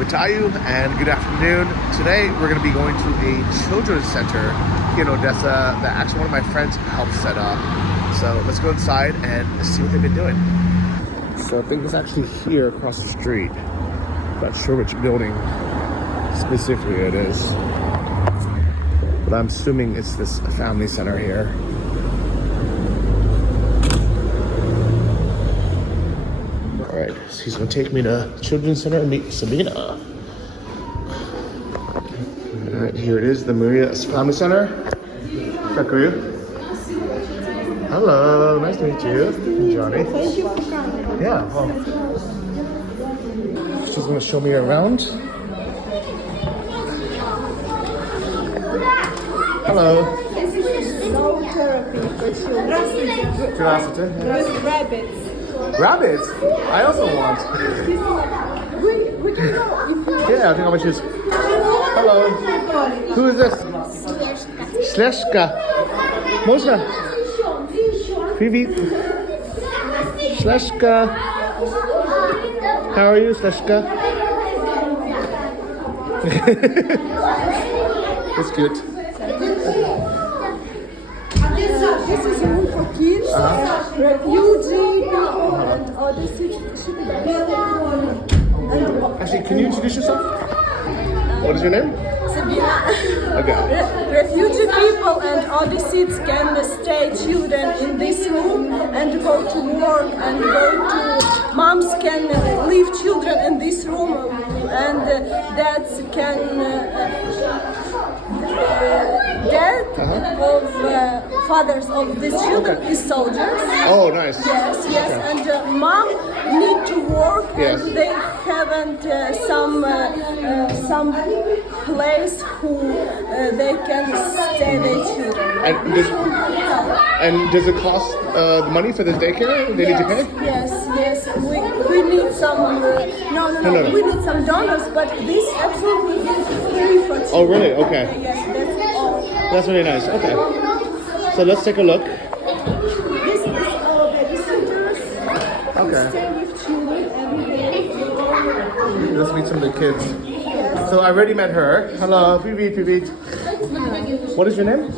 Vitayu and good afternoon. Today we're going to be going to a children's center in Odesa that actually one of my friends helped set up. So let's go inside and see what they've been doing. So I think it's actually here across the street. Not sure which building specifically it is, but I'm assuming it's this family center here. Alright, so he's gonna take me to Children's Center and meet Sabina. Alright, here it is, the Maria Family Center. Takuya. Hello, nice to meet you. Johnny. Thank you for coming. Yeah, well, she's gonna show me around. Hello. No therapy for children. Здравствуйте. Rabbits. Rabbits? I also want. We can go if you Yeah, I think I'm gonna choose. Hello. Who is this? Sleshka. Можно? Привет. Sleshka. How are you, Sleshka? That's cute. This is room for kids, refugee people, and Odesa. Actually, can you introduce yourself? What is your name? Sabina. Okay. Refugee people and Odesians can stay children in this room and go to work and go to moms can leave children in this room and dads can dad of fathers of these children is soldiers. Oh, nice. Yes, yes, Okay. and mom need to work Yes. and they haven't some place who they can stay their children. And does it cost the money for this daycare? They need to pay? Yes, yes. We need some. No. We need some donors, but this absolutely is free for children. Oh, really? Okay. Yes, that's all. That's really nice. Okay. So let's take a look. This is our babysitters. Okay. We stay with children every day. Let's meet some of the kids. So I already met her. Hello, Pivit, Pivit. What is your name?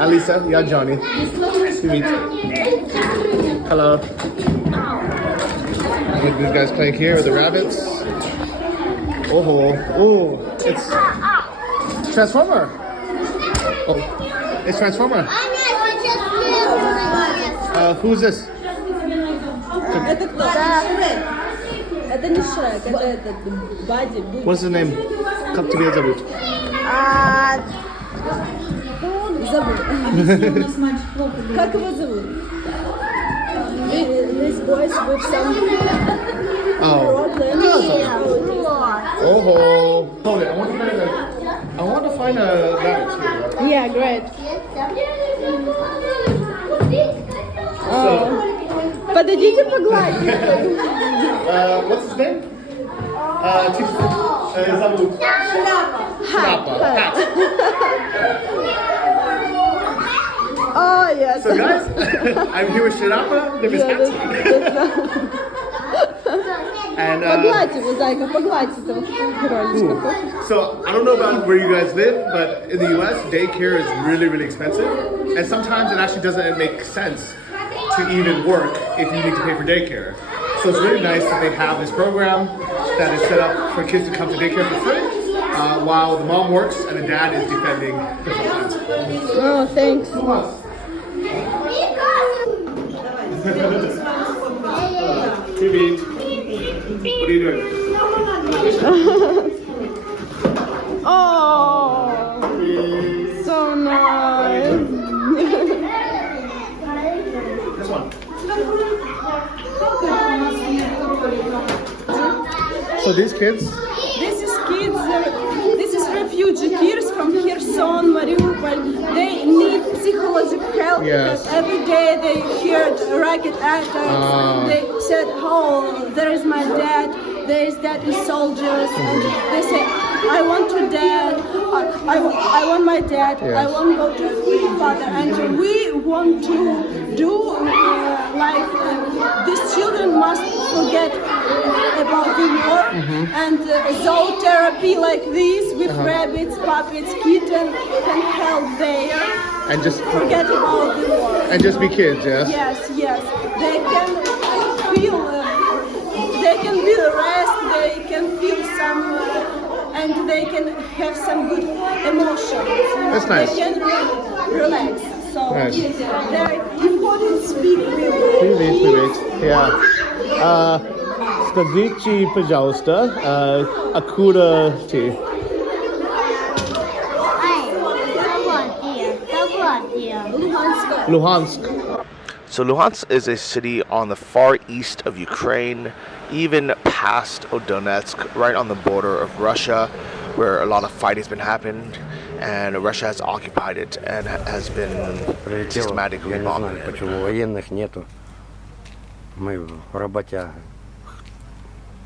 Alisa. Yeah, Johnny. Pivit. Hello. Look, these guys playing here with the rabbits. Oh, it's Transformer. Oh, it's Transformer. Who's this? Это кто? Это не Шрек, это этот Бадди. What's his name? Как тебя зовут? Как его зовут? This boys with some problems. Oh, hold it. I want to find a rabbit here. Yeah, great. Подойдите погладить. What's his name? Зовут. Шляпа. Oh, yes. So guys, I'm here with Shirapa. Name is Hat. And Погладь его, зайка, погладь этого кроличка. so I don't know about where you guys live, but in the US, daycare is really, really expensive. And sometimes it actually doesn't make sense to even work if you need to pay for daycare. So it's really nice that they have this program that is set up for kids to come to daycare for free while the mom works and the dad is defending the front lines. Oh, thanks. Phoebe, what are you doing? Oh, so nice. This one. So these kids? This is kids, this is refugee kids from Kherson, Mariupol. They need psychological help Yes. because every day they heard rocket attacks. They said, oh, there is my dad, there is dad is soldiers. And they say, I want to dad, I want my dad, Yes. I want to go to free father. And we want to do these children must forget about the war. And zootherapy like this with rabbits, puppets, kittens can help there. And just Forget about the war. and just be kids, yes. Yes. They can feel. They can be rest. They can feel some, and they can have some good emotions. That's nice. They can relax. So Nice. they're important to speak with. Привет. Yeah. Скажите, пожалуйста, откуда ты? Luhansk. So Luhansk is a city on the far east of Ukraine, even past Odonetsk, right on the border of Russia, where a lot of fighting has been happened, and Russia has occupied it and has been systematically Я не знаю, bombing it. почему военных нету. Мы работяги.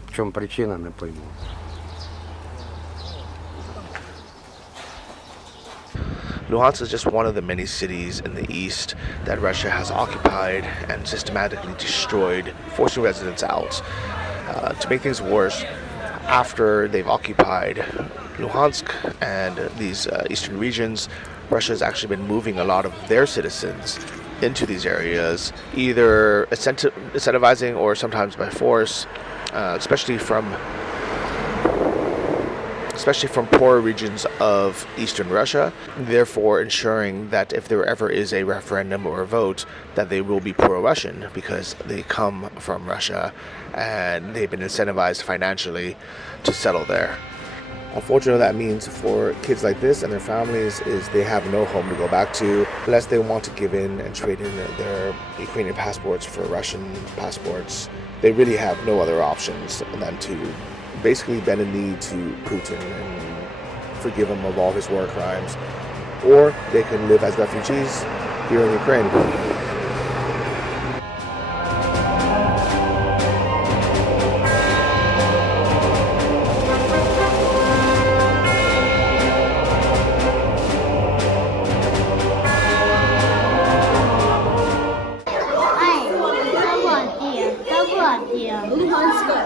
В чем причина, не пойму. Luhansk is just one of the many cities in the east that Russia has occupied and systematically destroyed, forcing residents out. To make things worse, after they've occupied Luhansk and these eastern regions, Russia has actually been moving a lot of their citizens into these areas, either incentivizing or sometimes by force, especially from poorer regions of eastern Russia, therefore ensuring that if there ever is a referendum or a vote, that they will be pro-Russian because they come from Russia and they've been incentivized financially to settle there. Unfortunately, that means for kids like this and their families is they have no home to go back to unless they want to give in and trade in their Ukrainian passports for Russian passports. They really have no other options than to basically bend a knee to Putin and forgive him of all his war crimes, or they can live as refugees here in Ukraine.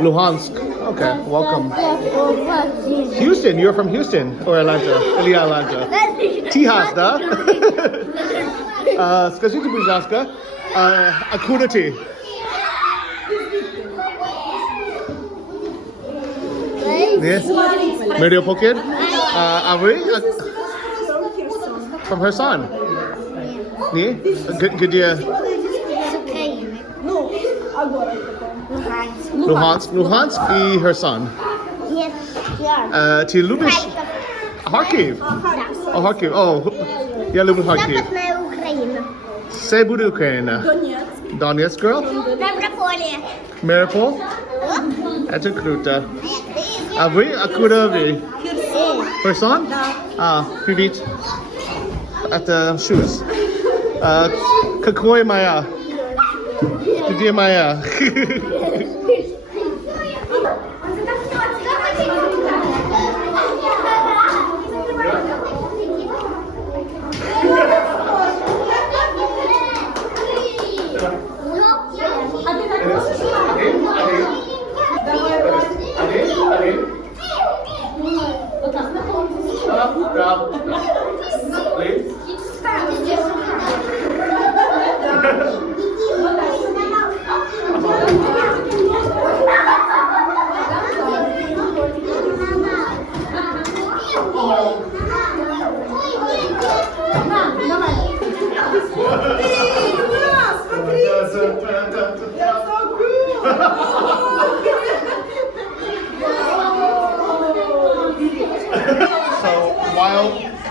Luhansk. Okay, welcome. Houston, you're from Houston or Atlanta? Или Atlanta. Texas, да? Скажите, пожалуйста, откуда ты? Нет? Mariupol? А вы? From Kherson? Нет? Где? Luhansk и Kherson. Ты любишь Харків? О, Харків. О, я люблю Харків. Западная Украина. Це буде Україна. Донецк, girl? Доброполе. Mariupol? Это круто. А вы? Откуда вы? Херсон? А, привет. Это shoes. Какой моя? Где моя?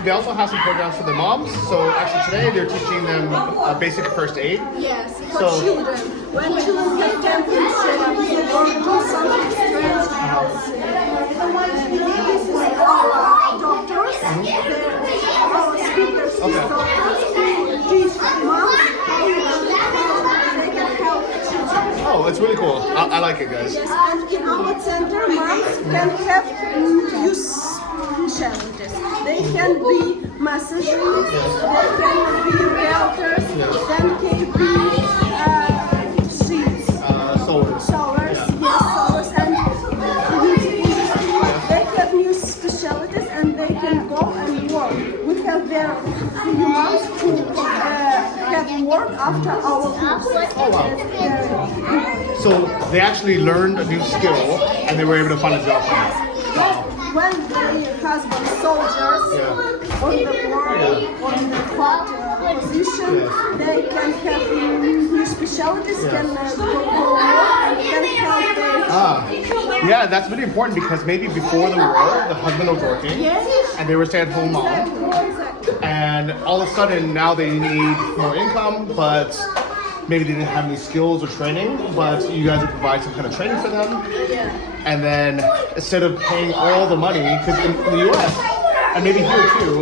They also have some programs for the moms. So actually today they're teaching them basic first aid. Yes, for children. When children get temperature or do something strange, this is our doctors, our speakers, doctors, teach moms how they can help children. Oh, it's really cool. I like it, guys. Yes, and in our center, moms can have use challenges. They can be messengers, they can be realtors, then can be seeds, Sewers. sewers, after our courses. Oh, wow. So they actually learned a new skill and they were able to find a job from it. Wow. When the husband soldiers Yeah. on the war, on the position, they can have new specialties, can go and can help their Yeah, that's really important because maybe before the war, the husband was working and they were stay-at-home mom. And all of a sudden now they need more income, but maybe they didn't have any skills or training, but you guys would provide some kind of training for them. And then instead of paying all the money, because in the US, and maybe here too,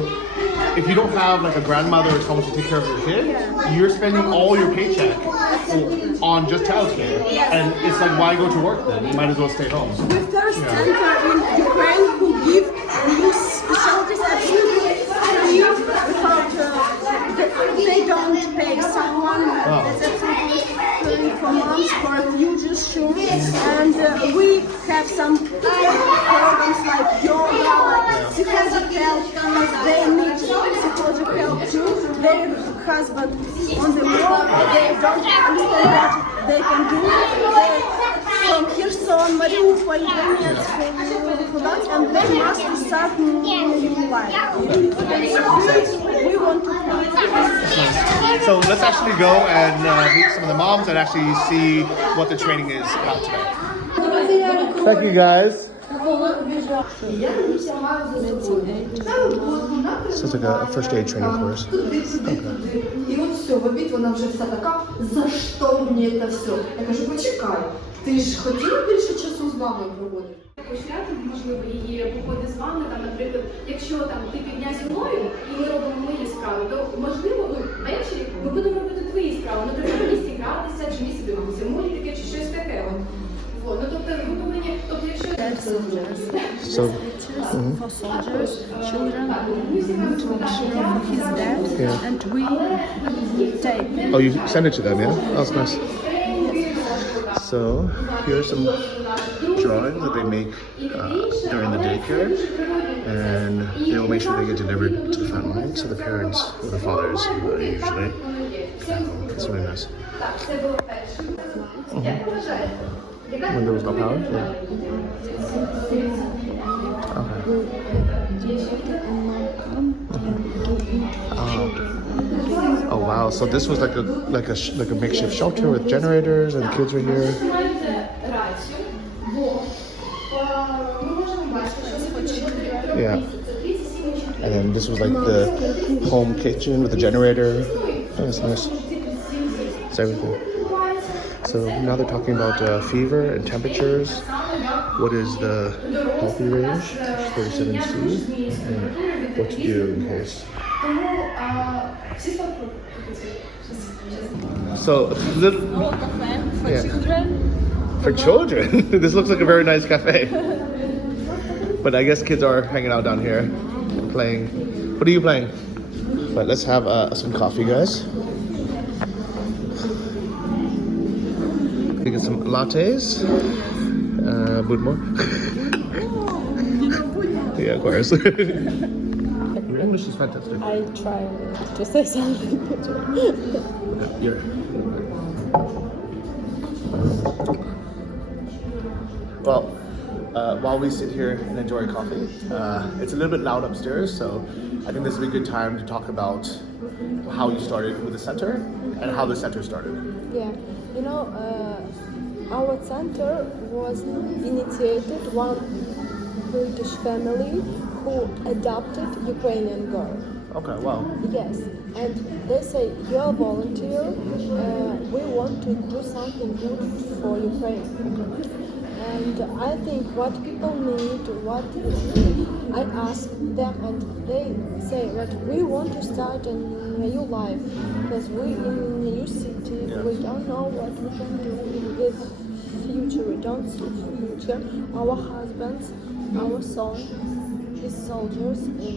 if you don't have like a grandmother or someone to take care of your kid, you're spending all your paycheck on just childcare. And it's like, why go to work then? You might as well stay home. The first center in Ukraine who give new specialties absolutely free without they don't pay someone. That's absolutely free for moms, for refugees, sure. And we have some programs like yoga, like psychological help, because they need psychological help too. Their husband on the war, they don't understand what they can do. They from Kherson, Mariupol, Donetsk, and they must start new life. We want to help. So let's actually go and meet some of the moms and actually see what the training is about today. Thank you guys. So it's like a first aid training course. І от все, в обід вона вже вся така, за що мені це все? Я кажу, почекай, ти ж хотіла більше часу з мамою проводити? Почати, можливо, її походи з вами, там, наприклад, якщо там ти півдня зі мною і ми робимо мої справи, то можливо ввечері ми будемо робити твої справи, наприклад, в місті гратися, чи в місті дивитися мультики, чи щось таке. Ну, тобто, ви повинні, тобто, якщо... So, For soldiers, children, to make sure for his death, and we take. oh, you send it to them, yeah? Oh, that's nice. So, here are some drawings that they make during the daycare, and they will make sure they get delivered to the front line, so the parents or the fathers usually. It's really nice. When there was no power? Yeah. Okay. Oh wow! So this was like a makeshift shelter with generators, and the kids are here. Yeah. And then this was like the home kitchen with the generator. That's nice. It's everything. So now they're talking about fever and temperatures. What is the healthy range? 37C. And what to do in case. So, for children? This looks like a very nice cafe. But I guess kids are hanging out down here and playing. What are you playing? But let's have some coffee, guys. We get some lattes. Budmo. Yeah, of course. Your English is fantastic. I try to say something. Here. Well, while we sit here and enjoy coffee, it's a little bit loud upstairs, so I think this would be a good time to talk about how you started with the center and how the center started. Yeah, you know, our center was initiated one British family who adopted Ukrainian girl. Okay, wow. Yes, and they say you're a volunteer. We want to do something good for Ukraine. And I think what people need, what I ask them, and they say that we want to start a new life because we in a new city. We don't know what we can do in this future. We don't see future. Our husbands, our son, is soldiers in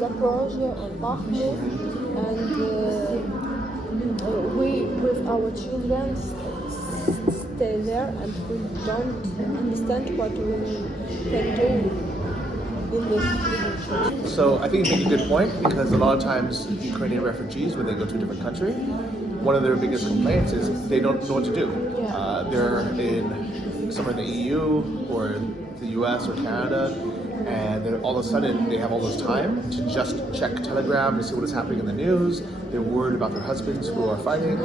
Zaporozhye or Bakhmut, and we with our children stay there, and we don't understand what we can do in the future. So I think you make a good point because a lot of times Ukrainian refugees, when they go to a different country, one of their biggest complaints is they don't know what to do. Yeah. They're in somewhere in the EU or the US or Canada, and then all of a sudden they have all this time to just check Telegram to see what is happening in the news. They're worried about their husbands who are fighting,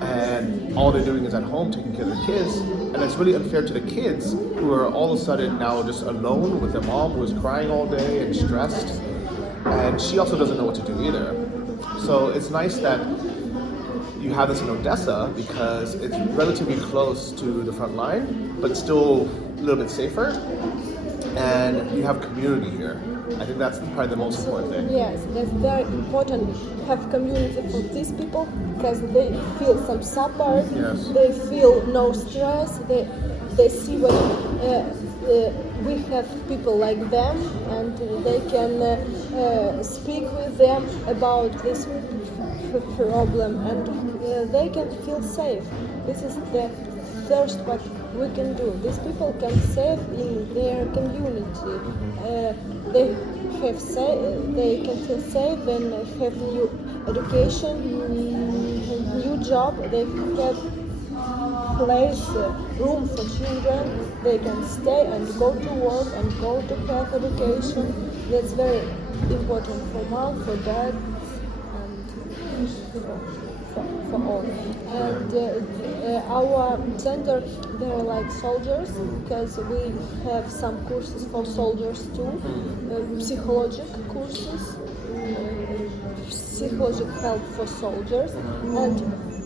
and all they're doing is at home taking care of their kids. And it's really unfair to the kids who are all of a sudden now just alone with their mom who is crying all day and stressed, and she also doesn't know what to do either. So it's nice that you have this in Odesa because it's relatively close to the front line, but still a little bit safer, and you have community here. I think that's probably the most important thing. Yes, that's very important. Have community for these people because they feel some support. Yes. They feel no stress. They see what we have people like them, and they can speak with them about this problem, and they can feel safe. This is the first what we can do. These people can save in their community. They can feel safe and have new education, new job. They have place, room for children. They can stay and go to work and go to have education. That's very important for mom, for dad, and for all. And our center, they're like soldiers because we have some courses for soldiers too, psychological courses, psychological help for soldiers, and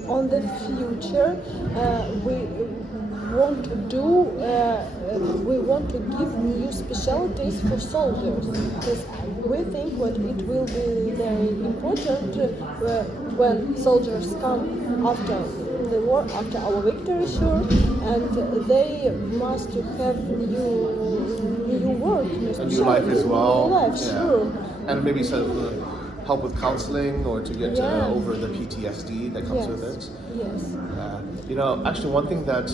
on the future we want to give new specialties for soldiers because we think what it will be very important when soldiers come after the war, after our victory, sure, and they must have new work, A new life as well. New life, Yeah. sure. And maybe some help with counseling or to get over the PTSD that comes with it. Yes. Actually, one thing that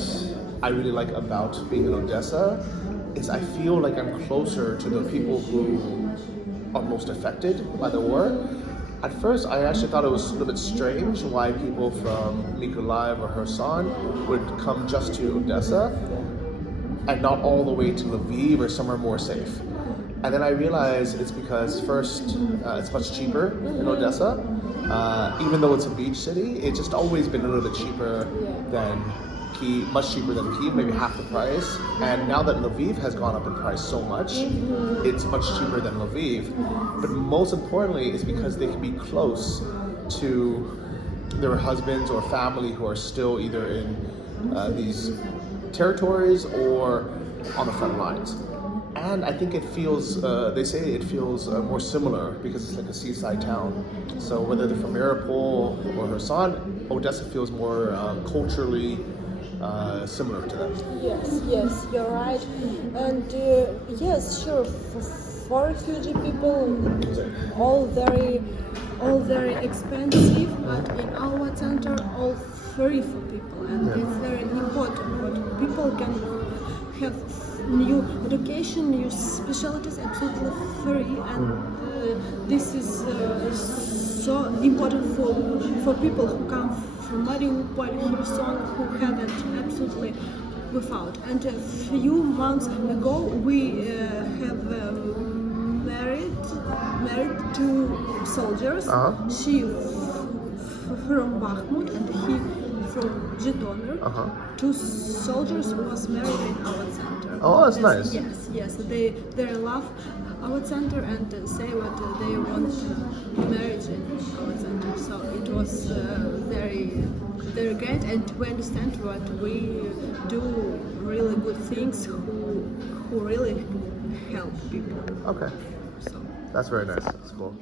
I really like about being in Odesa is I feel like I'm closer to the people who are most affected by the war. At first, I actually thought it was a little bit strange why people from Mykolaiv or Kherson would come just to Odesa and not all the way to Lviv or somewhere more safe. And then I realized it's because first, it's much cheaper in Odesa. Even though it's a beach city, it's just always been a little bit cheaper than Kyiv, much cheaper than Kyiv, maybe half the price. And now that Lviv has gone up in price so much, it's much cheaper than Lviv. But most importantly, it's because they can be close to their husbands or family who are still either in these territories or on the front lines. And I think it feels, they say it feels more similar because it's like a seaside town. So whether they're from Mariupol or Kherson, Odesa feels more culturally similar to them. Yes, you're right. And yes, sure, for refugee people, all very expensive, but in our center, all free for people, and it's very important. But people can have new education, new specialties, absolutely free, and this is so important for people who come from Mariupol, Kherson, who haven't absolutely without. And a few months ago, we have married two soldiers. She from Bakhmut and he from Zhytomyr. Two soldiers was married in our center. Oh, that's nice. Yes. They love our center and say what they want to marriage in our center. So it was very great, and we understand what we do really good things who really help people. Okay. So. That's very nice. That's cool.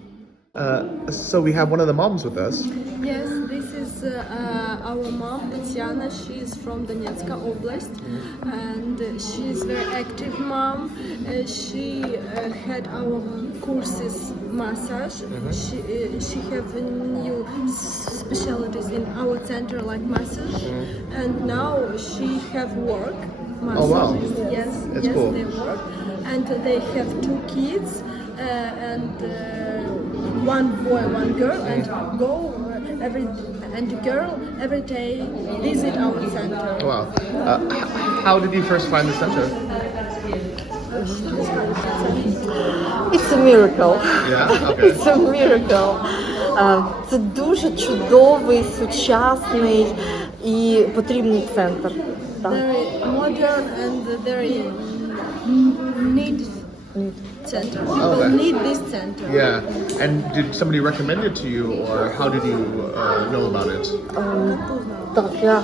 So we have one of the moms with us. Yes, this is our mom, Tatiana. She is from Donetsk Oblast, and she is very active mom. She had our courses massage. She have new specialties in our center like massage, and now she have work. Oh, wow. Yes, That's yes, cool. they work, and they have 2 kids, and one boy, one girl, and go the girl every day visit our center. Wow. How did you first find the center? It's a miracle. Yeah. Okay. It's a miracle. Це дуже чудовий, сучасний і потрібний центр. Так. Very modern and very need center. People Okay. need this center. Yeah. And did somebody recommend it to you, or how did you know about it? Так, я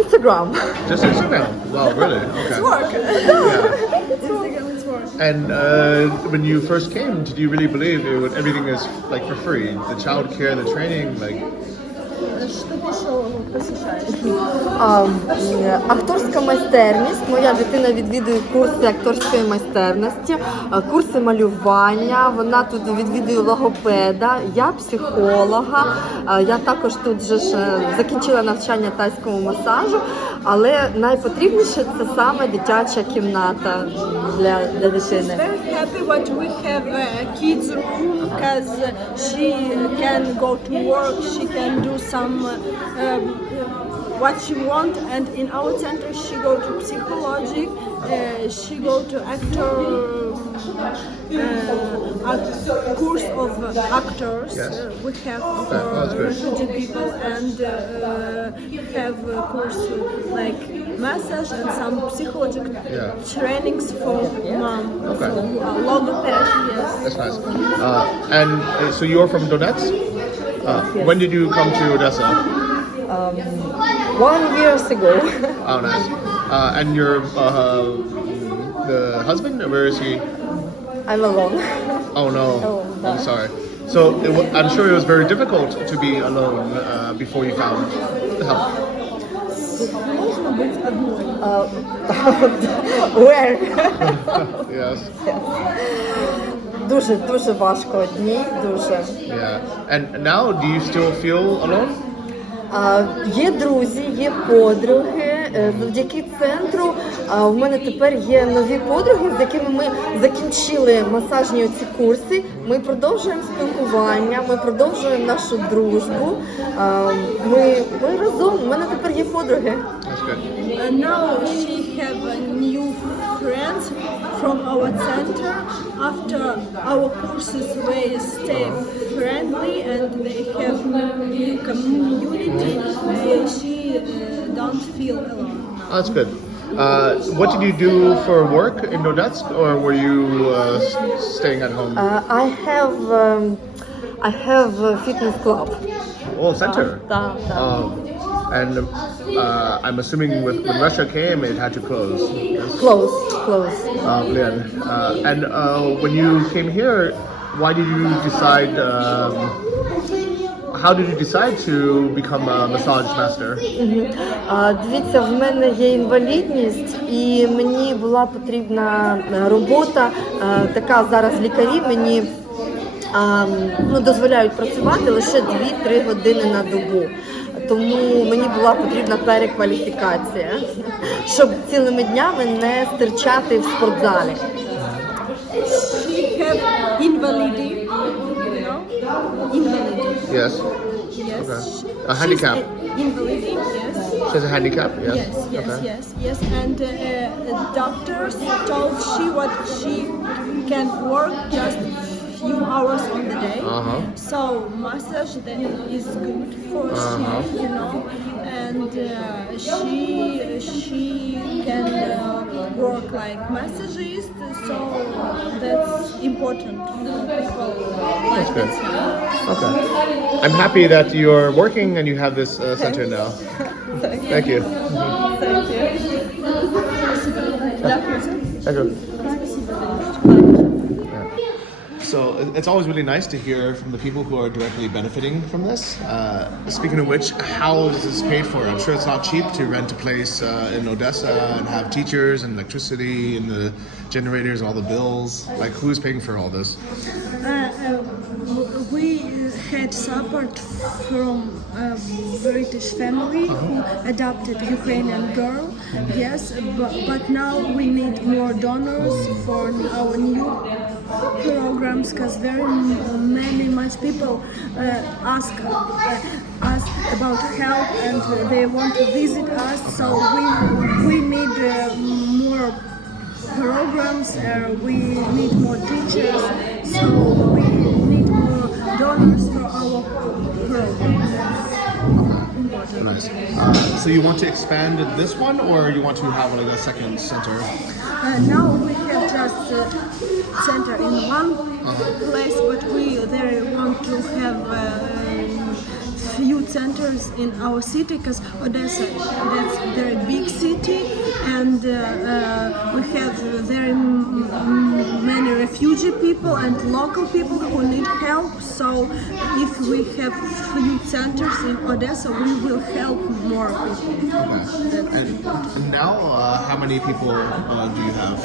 Instagram. Just Instagram. Wow, really? Okay. Work. Yeah. Instagram is work. And when you first came, did you really believe everything is like for free? The child care, the training, like. Що ти що посещаєш? Акторська майстерність. Моя дитина відвідує курси акторської майстерності, курси малювання. Вона тут відвідує логопеда. Я психолога. Я також тут же ж закінчила навчання тайському масажу. Але найпотрібніше це саме дитяча кімната для дитини. Very happy what we have a kids room because she can go to work, she can do some what she want, and in our center she go to psychology, she go to actor course of actors. Yes. We have that's for good. refugee people, and have a course like massage and some psychological Yeah. trainings for mom. Okay. So, logoped, yes. That's nice. And so you're from Donetsk? When did you come to Odessa? 1 year ago. Oh, nice. And your the husband, where is he? I'm alone. Oh no, Oh, no. I'm sorry. So I'm sure it was very difficult to be alone before you found help. Where? Yes. Дуже важко одній, дуже. Yeah. And now, do you still feel alone? Є друзі, є подруги. Завдяки центру в мене тепер є нові подруги, з якими ми закінчили масажні оці курси. Ми продовжуємо спілкування, ми продовжуємо нашу дружбу. Ми разом, у мене тепер є подруги. That's good. Now she have new friends from our center. After our courses, they stay friendly and they have new community. She don't feel alone. Oh, that's good. What did you do for work in Donetsk, or were you staying at home? I have a fitness club. Oh, center. Так. And I'm assuming when Russia came, it had to close. Yes. Close. And when you came here, why did you decide? How did you decide to become a massage master? Дивіться, в мене є інвалідність, і мені була потрібна робота. Така зараз лікарі мені дозволяють працювати лише 2-3 години на добу. Тому мені була потрібна перекваліфікація, щоб цілими днями не стирчати в спортзалі. She have invalidity, you know? Invalidity. Yes. Yes. Okay. A handicap. Invalidity, yes. She has a handicap. Yes. Yes, Okay. yes. And doctors told she can work just few hours on the day. So massage then is good for she, you know, and she can work like massagist. So that's important for people. That's good. Okay. I'm happy that you're working and you have this center now. Thank you. Thank you. So it's always really nice to hear from the people who are directly benefiting from this. Speaking of which, how is this paid for? I'm sure it's not cheap to rent a place in Odessa and have teachers and electricity and the generators and all the bills. Like, who's paying for all this? We had support from a British family who adopted Ukrainian girl. Yes, but now we need more donors for our new programs because very much people ask us about help and they want to visit us. So we need more programs, we need more teachers, so we need more donors for our programs. Nice. So you want to expand this one, or you want to have like a second center? Now we have just center in one place, but we there want to have few centers in our city because Odesa that's a very big city, and we have very many refugee people and local people who need help. So if we have few centers in Odesa, we will help more people. And now, how many people do you have?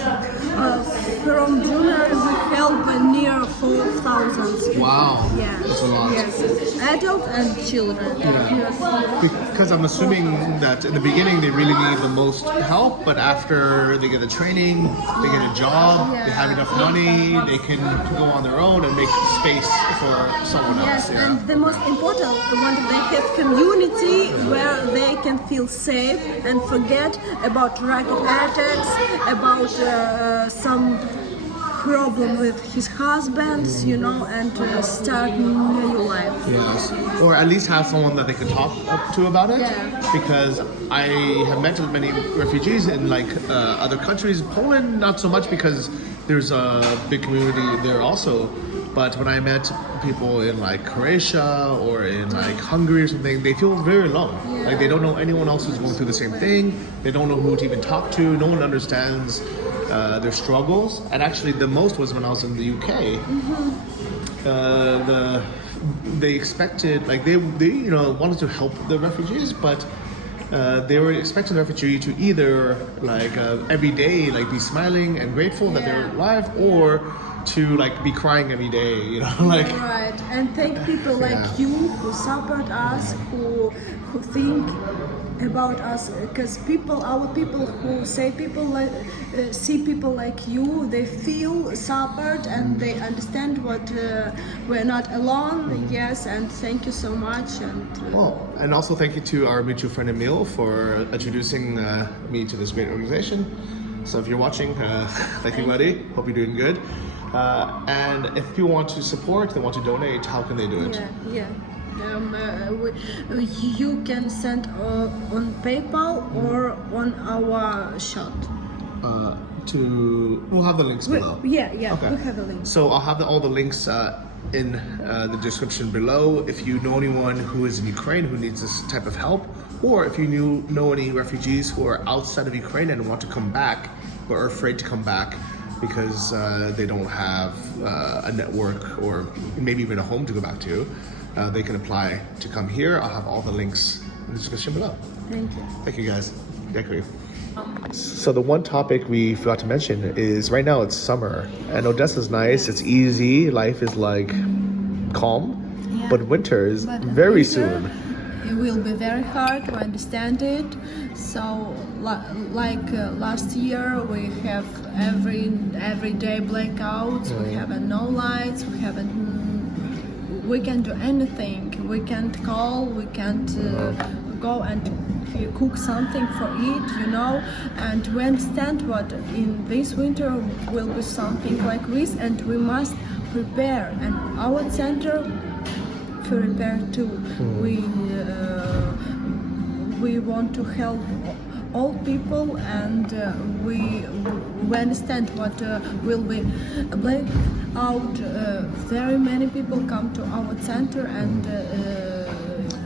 From June we help near 4,000 people. Wow, Yeah. that's a lot. Yes, adult and children. Yes. Because I'm assuming that in the beginning they really need the most help, but after they get the training, they get a job, they have enough money, they can go on their own and make space for someone else. Yes, and the most important one, they have community where they can feel safe and forget about rocket attacks, about some problem with his husbands, and start new life. Yes, or at least have someone that they can talk to about it. Yeah. Because I have met many refugees in other countries. Poland, not so much because there's a big community there also. But when I met people in Croatia or in Hungary or something, they feel very alone. Yeah. Like they don't know anyone else who's going through the same thing. They don't know who to even talk to. No one understands their struggles. And actually, the most was when I was in the UK. They expected, they wanted to help the refugees, but they were expecting the refugee to either every day be smiling and grateful that they're alive, or to be crying every day, Right, and thank people like you who support us, who think about us, because our people who see people like you, they feel support and they understand what we're not alone. Yes, and thank you so much. And also thank you to our mutual friend Emil for introducing me to this great organization. So if you're watching, thank you, buddy. Hope you're doing good. And if people want to support, they want to donate, how can they do it? Yeah. You can send on PayPal or on our shop. We'll have the links below. Yeah, Okay. we have a link. So I'll have all the links in the description below. If you know anyone who is in Ukraine who needs this type of help, or if you know any refugees who are outside of Ukraine and want to come back but are afraid to come back because they don't have a network or maybe even a home to go back to, they can apply to come here. I'll have all the links in the description below. Thank you. Thank you, guys. Thank you. So the one topic we forgot to mention is right now it's summer and Odessa's nice. It's easy. Life is calm, but winter is very soon. It will be very hard to understand it. So, last year, we have every day blackouts. We have no lights. We can't do anything. We can't call. We can't go and cook something for eat. And we understand what in this winter will be something like this, and we must prepare. And our center prepare too. We want to help all people, and we understand what will be blackout. Very many people come to our center and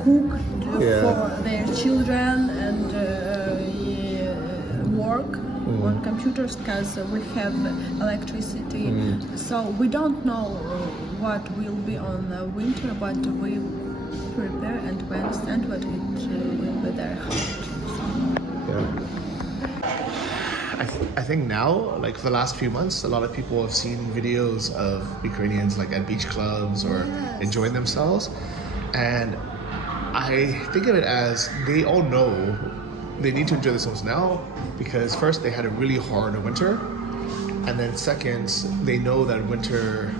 cook for their children and work on computers because we have electricity. So we don't know what will be on the winter, but we prepare and we understand what it will be very hard. I think now, for the last few months, a lot of people have seen videos of Ukrainians at beach clubs or enjoying themselves, and I think of it as they all know they need to enjoy themselves now because first they had a really hard winter, and then second they know that winter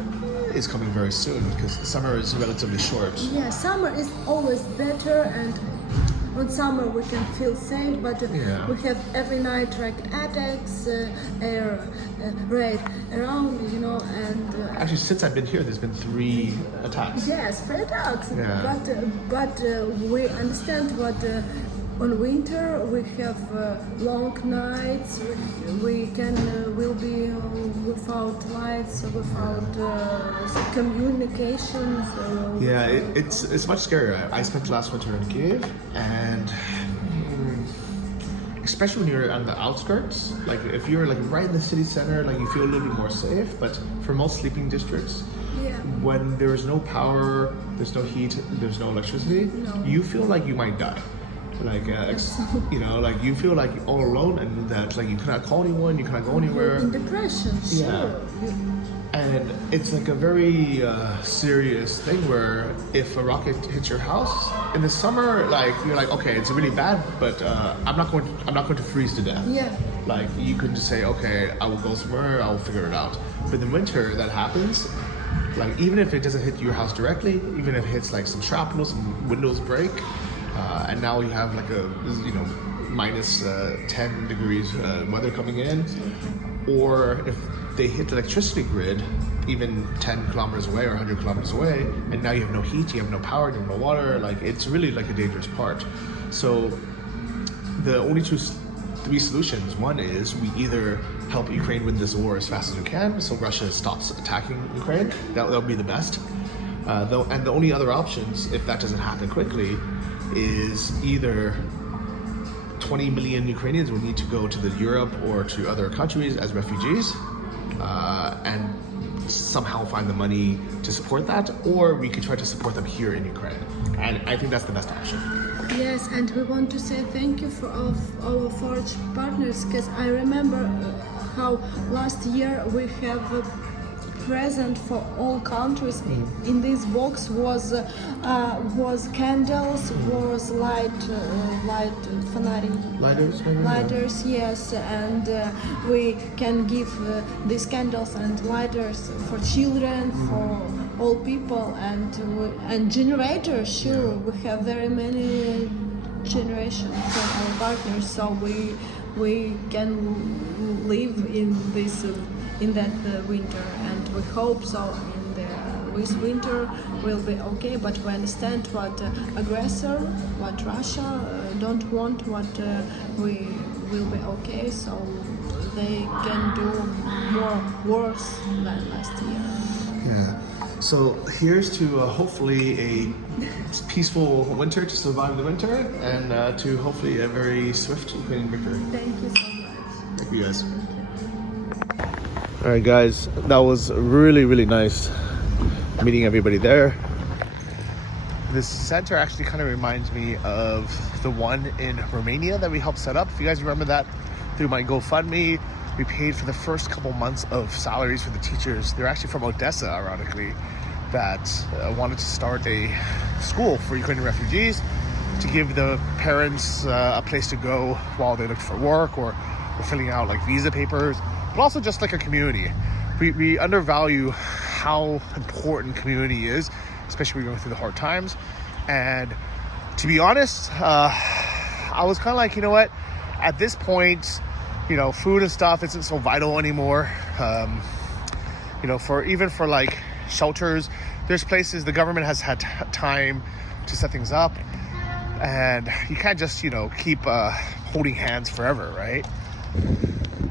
is coming very soon because summer is relatively short. Yeah, summer is always better, and on summer we can feel safe, but Yeah. we have every night like attacks, air raid around, you know, and Actually, since I've been here, there's been 3 attacks. yes, fair attacks. Yeah. But we understand what. On winter we have long nights. We can will be without lights, without communications. Yeah, it's much scarier. I spent last winter in Kiev, and especially when you're on the outskirts, like if you're like right in the city center, like you feel a little bit more safe. But for most sleeping districts, Yeah. when there is no power, there's no heat, there's no electricity, you feel like you might die. Like you know, like you feel like you're all alone, and that like you cannot call anyone, you cannot go anywhere. In depression, sure. Yeah. And it's like a very serious thing where if a rocket hits your house in the summer, like you're like, okay, it's really bad, but I'm not going to freeze to death. Yeah. Like you can just say, okay, I will go somewhere, I will figure it out. But in winter, that happens. Like even if it doesn't hit your house directly, even if it hits like some shrapnel, some windows break, and now you have like a minus 10 degrees weather coming in, or if they hit the electricity grid even 10 kilometers away or 100 kilometers away, and now you have no heat, you have no power, you have no water, like it's really like a dangerous part. So the only 3 solutions. One is we either help Ukraine win this war as fast as we can, so Russia stops attacking Ukraine. That would be the best. And the only other options, if that doesn't happen quickly, is either 20 million Ukrainians will need to go to Europe or to other countries as refugees, and somehow find the money to support that, or we could try to support them here in Ukraine. And I think that's the best option. Yes, and we want to say thank you for all of our forage partners, because I remember how last year we have a present for all countries. In this box was candles, was light lighters, yes, and we can give these candles and lighters for children, for all people, and generators. Sure, we have very many generations from our partners, so we can live in this in that winter, and we hope so. This winter will be okay, but we understand what aggressor, what Russia don't want, what we will be okay, so they can do more worse than last year. Yeah. So here's to hopefully a peaceful winter to survive the winter, and to hopefully a very swift Ukrainian victory. Thank you so much. Thank you guys. All right, guys, that was really, really nice meeting everybody there. This center actually kind of reminds me of the one in Romania that we helped set up. If you guys remember that, through my GoFundMe, we paid for the first couple months of salaries for the teachers. They're actually from Odesa, ironically, that wanted to start a school for Ukrainian refugees to give the parents a place to go while they looked for work or filling out like visa papers, but also just like a community. We undervalue how important community is, especially when we're going through the hard times. And to be honest, I was kind of like, you know what, at this point, you know, food and stuff isn't so vital anymore. You know, for like shelters, there's places the government has had time to set things up, and you can't just, you know, keep holding hands forever, right?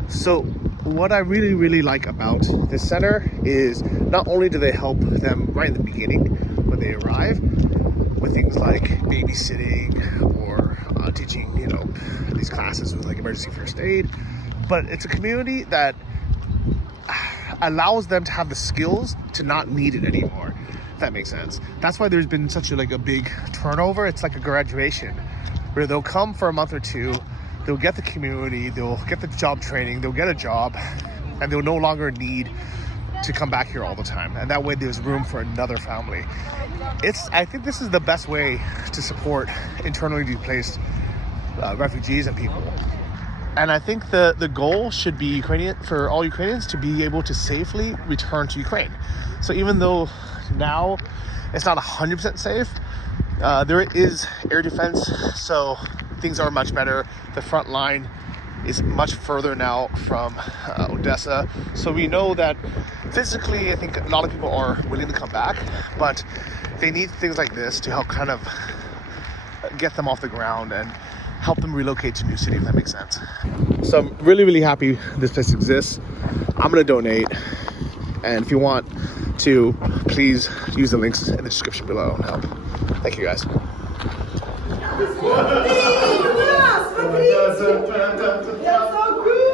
So what I really, really like about this center is not only do they help them right in the beginning when they arrive with things like babysitting or teaching, you know, these classes with like emergency first aid, but it's a community that allows them to have the skills to not need it anymore, if that makes sense. That's why there's been such a big turnover. It's like a graduation where they'll come for a month or two, they'll get the community, they'll get the job training, they'll get a job, and they'll no longer need to come back here all the time, and that way there's room for another family. I think this is the best way to support internally displaced refugees and people. And I think the goal should be for all Ukrainians to be able to safely return to Ukraine. So even though now it's not 100% safe, there is air defense, so things are much better. The front line is much further now from Odesa. So we know that physically, I think a lot of people are willing to come back, but they need things like this to help kind of get them off the ground and help them relocate to a new city, if that makes sense. So I'm really, really happy this place exists. I'm gonna donate. And if you want to, please use the links in the description below and help. Thank you, guys. Смотрите! Я so cool!